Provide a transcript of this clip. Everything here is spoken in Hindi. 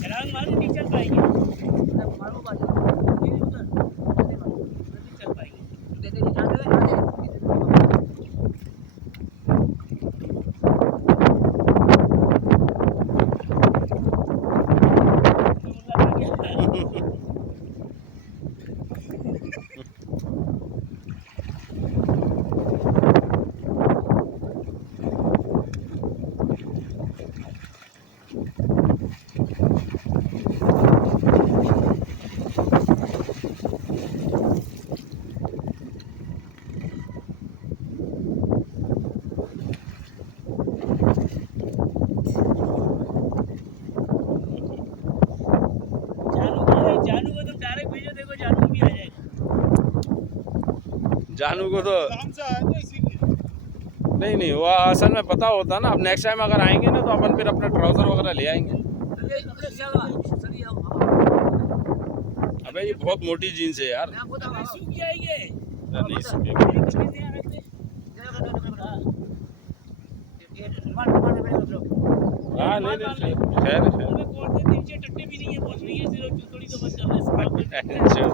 छलांग मारो नहीं चल पाएंगे, मारो बाजू नहीं उधर नहीं चल पाएंगे। दे दे जाते हुए आ जानू को तुम डायरेक्ट भेजो, देखो जानू भी आ जाएगा। जानू को तो नहीं वो असल में पता होता ना। अब नेक्स्ट टाइम अगर आएंगे ना तो अपन फिर अपना ट्राउजर वगैरह ले आएंगे। अबे ये बहुत मोटी जीन्स है यार। सूख जाएंगे नहीं सूखेगी। हाँ नहीं खैर नीचे टट्टे भी नहीं है, पहुंच रही है थोड़ी तो बंद कर ले। अच्छा।